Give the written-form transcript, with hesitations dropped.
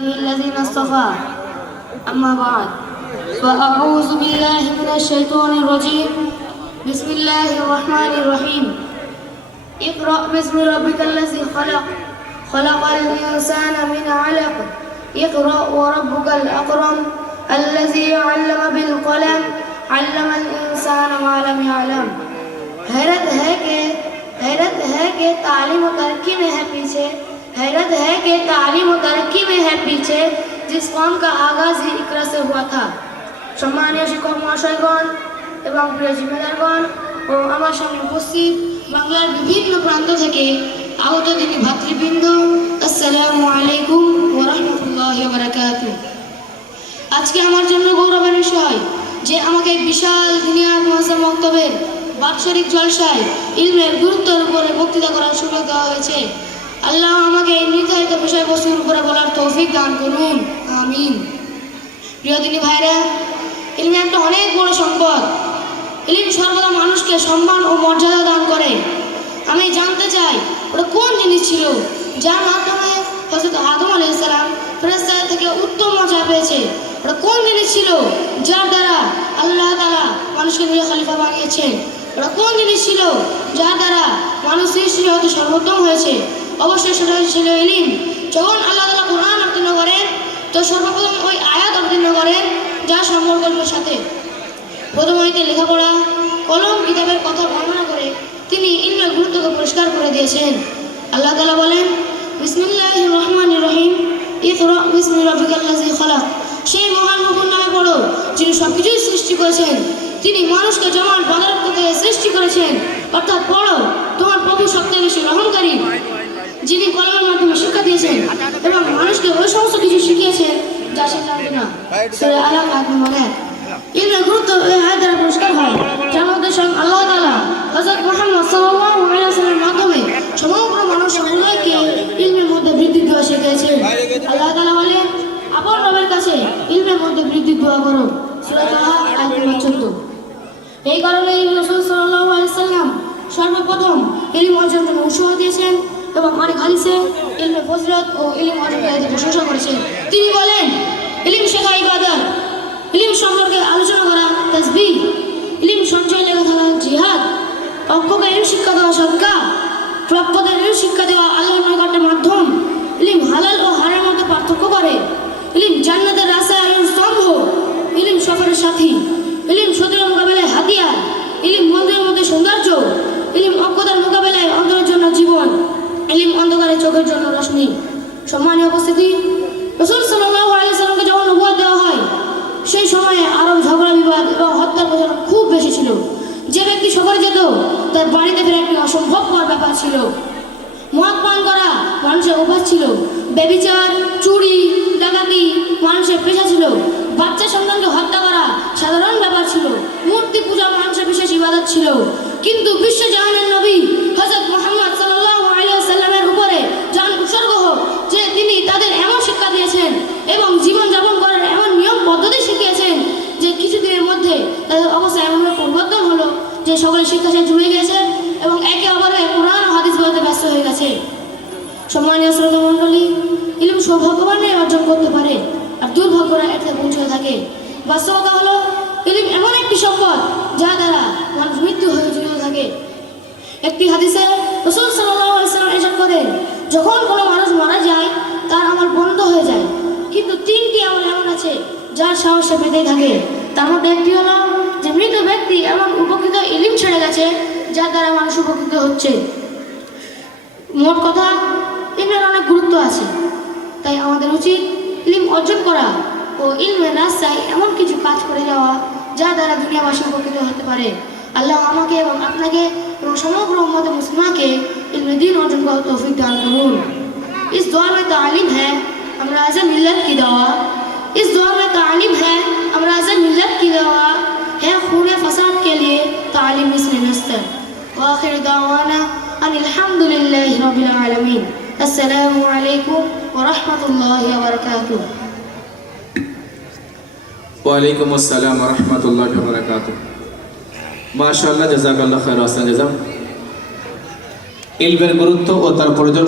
الذين اصطفى أما بعد فأعوذ بالله من الشيطان الرجيم بسم الله الرحمن الرحيم اقرأ باسم ربك الذي خلق خلق الإنسان من علق اقرأ وربك الأكرم الذي علم بالقلم علم الإنسان ما لم يعلم हैरत है कि तालीम और तरक्की में है पीछे हैरत है कि तालीम और तरक्की में है पीछे जिस कौम का आगाज ही इकरा से हुआ था। সম্মানীয় শিক্ষক মহাশয়গণ এবং প্রিয় জিম্মেদারগণ ও আমার সামনে উপস্থিত বাংলার বিভিন্ন প্রান্ত থেকে আগত দিনী ভাতৃবৃন্দ, আসসালামু আলাইকুম ওয়া রাহমাতুল্লাহি ওয়া বারাকাতুহু। আজকে আমার জন্য গৌরবের বিষয় যে আমাকে বিশাল দুনিয়ার মুআজ্জাম মক্তবের বাৎসরিক জলসায় ইলমের গুরুত্বের উপরে বক্তৃতা করার সুযোগ দেওয়া হয়েছে। আল্লাহ আমাকে এই নির্ধারিত বিষয়বস্তুর উপরে বলার তৌফিক দান করুন, আমিন। প্রিয় দিনী ভাইরা, ইলম একটা অনেক বড় সম্পদ। ইলম সর্বদা মানুষকে সম্মান ও মর্যাদা দান করে। আমি জানতে চাই ওটা কোন জিনিস ছিল যার মাধ্যমে হযরত আদম আলাইহিস সালাম ফেরেশতাদের থেকে উত্তম মর্যাদা পেয়েছে। ওটা কোন জিনিস ছিল যার দ্বারা আল্লাহ তাআলা মানুষকে নিজের খলিফা বানিয়েছেন। ওটা কোন জিনিস ছিল যার দ্বারা মানুষ সৃষ্টি হতে সর্বোত্তম হয়েছে। অবশ্যই সেটা ছিল ইলম। যখন আল্লাহ তাআলা কোরআন অবতীর্ণ করেন তো সর্বপ্রথম ওই আয়াত অবতীর্ণ করেন যা সম্পর্কের সাথে প্রথমে লেখাপড়া কলম কিতাবের কথা বর্ণনা করে তিনি ইলমের গুরুত্বকে পরিষ্কার করে দিয়েছেন। আল্লাহ তাআলা বলেন, বিসমিল্লাহির রহমানির রহিম, ইকরা বিসমি রাব্বিকাল্লাযী খালাক। সেই মহান রবের নামে পড়ো যিনি সবকিছুই সৃষ্টি করেছেন। তিনি মানুষকে জমাট বাঁধার থেকে সৃষ্টি করেছেন, অর্থাৎ পড়ো, তোমার প্রভু সবচেয়ে বেশি রহমকারী, যিনি কলমের মাধ্যমে শিক্ষা দিয়েছেন এবং মানুষকে ওই সমস্ত কিছু শিখিয়েছেন যা সে জানতো না। সূরা আলাক আয়াত নম্বর 1। ইলমের গুরুত্ব এই আয়াত দ্বারা পরিষ্কার হয়, যার মধ্যে স্বয়ং আল্লাহ তাআলা হযরত মুহাম্মদ সাল্লাল্লাহু আলাইহি ওয়াসাল্লামের মাধ্যমে সমগ্র মানুষ সমুদায়কে ইলমের মধ্যে বৃদ্ধি দেওয়া শিখিয়েছেন। আল্লাহ তাআলা বলেন, আপন রবের কাছে ইলমের মধ্যে বৃদ্ধি দোয়া করো। সূরা তাহা আয়াত নম্বর 14। এই কারণে রাসূল সাল্লাল্লাহু আলাইহি ওয়াসাল্লাম সর্বপ্রথম ইলম অর্জনের জন্য উৎসাহ দিয়েছেন এবং অনেক হাদিসে ইলমে ফজিলত ও ইলম অর্জনের প্রশংসা করেছেন। তিনি বলেন, ইলম শেখা ইবাদত, ইলম সম্পর্কে আলোচনা করা তাসবিহ, ইলম সঞ্চয় লেখা থাকা জিহাদ, অজ্ঞকে ইলম শিক্ষা দেওয়া সদকা, প্রাপ্যদের ইলম শিক্ষা দেওয়া আল্লাহর নিকটের মাধ্যম, ইলম হালাল ও হারামের মধ্যে পার্থক্য করে, ইলম জান্নাতের রাস্তায় আলোর স্তম্ভ, ইলম সফরের সাথী, ইলম শত্রুর মোকাবেলায় হাতিয়ার, ইলম বন্ধুদের মধ্যে সৌন্দর্য, ইলম অজ্ঞতার মোকাবেলায় অন্তরের জন্য জীবন, ইলম অন্ধকারে চোখের জন্য রোশনি। সম্মানীয় উপস্থিতি, রাসূল সাল্লাল্লাহু আলাইহি ওয়াসাল্লামকে যখন নবুয়ত দেওয়া হয় সেই সময়ে আরব ঝগড়া বিবাদ এবং হত্যার প্রচলন খুব বেশি ছিল। যে ব্যক্তি সফরে যেত তার বাড়িতে ফেরা একটি অসম্ভবকর ব্যাপার ছিল। মদ পান করা মানুষের অভ্যাস ছিল। ব্যভিচার, চুরি, ডাকাতি মানুষের পেশা ছিল। বাচ্চা সন্তানকে হত্যা করা সাধারণ ব্যাপার ছিল। মূর্তি পূজা মানুষের বিশেষ ইবাদত ছিল। কিন্তু বিশ্বজাহানের নবী হযরত মুহাম্মদ সাল্লাল্লাহু আলাইহি ওয়াসাল্লামের উপরে জান উৎসর্গ হোক যে তিনি তাদের এমন শিক্ষা দিয়েছেন এবং জীবন যাপন করার এমন নিয়ম পদ্ধতি শিখিয়েছেন যে কিছুদিনের মধ্যে তাদের অবস্থা এমনভাবে পরিবর্তন হলো যে সকলে শিক্ষার সাথে জুড়ে গেছে এবং একে অপরের কোরআন ও হাদিস বলতে ব্যস্ত হয়ে গেছে। সম্মানীয় শ্রোতা মণ্ডলী, ইলম সৌভাগ্যবানরাই অর্জন করতে পারে আর দুর্ভাগ্যরা এতে পৌঁছে থাকে। বাস্তবতা হলো ইলম এমন একটি সম্পদ যা দ্বারা মানুষ মৃত্যু হয়ে জড়িত থাকে। একটি হাদিসে রাসূল সাল্লাল্লাহু আলাইহি ওয়াসাল্লাম ইরশাদ করেন, যখন কোনো মানুষ মারা যায় তার আমল বন্ধ হয়ে যায়, কিন্তু তিনটি আমল এমন আছে যার সাহসে পেতেই থাকে। তার মধ্যে একটি হলো যে মৃত ব্যক্তি এমন উপকৃত ইলম ছেড়ে গেছে যার দ্বারা মানুষ উপকৃত হচ্ছে। মোট কথা, ইলমের অনেক গুরুত্ব আছে, তাই আমাদের উচিত ইলম অর্জন করা ও ইলমের রাস্তায় এমন কিছু কাজ করে যাওয়া যা দ্বারা দুনিয়াবাসী উপকৃত হতে পারে। আল্লাহ আমাকে এবং আপনাকে এবং সমগ্র উম্মত মুসলিমাকে ইলমে দ্বীন অর্জন করার তৌফিক দান করুন। इस दौर में तालीम है अमराज़ मिल्लत की दवा, इस दौर में तालीम है अमराज़ मिल्लत की दवा, है खून फसाद के लिए तालीम इसमें नस्तर। आखिर दावाना अनिल हम्दुलिल्लाहि रब्बिल आलमीन। अस्सलामु अलैकुम व रहमतुल्लाहि व बरकातुहू। ওয়ালাইকুম আসসালাম ওয়া রাহমাতুল্লাহি ওয়া বারাকাতুহু। মাশাআল্লাহ, জাযাকাল্লাহু খায়রান জাযা। ইলমের গুরুত্ব ও তার প্রয়োজন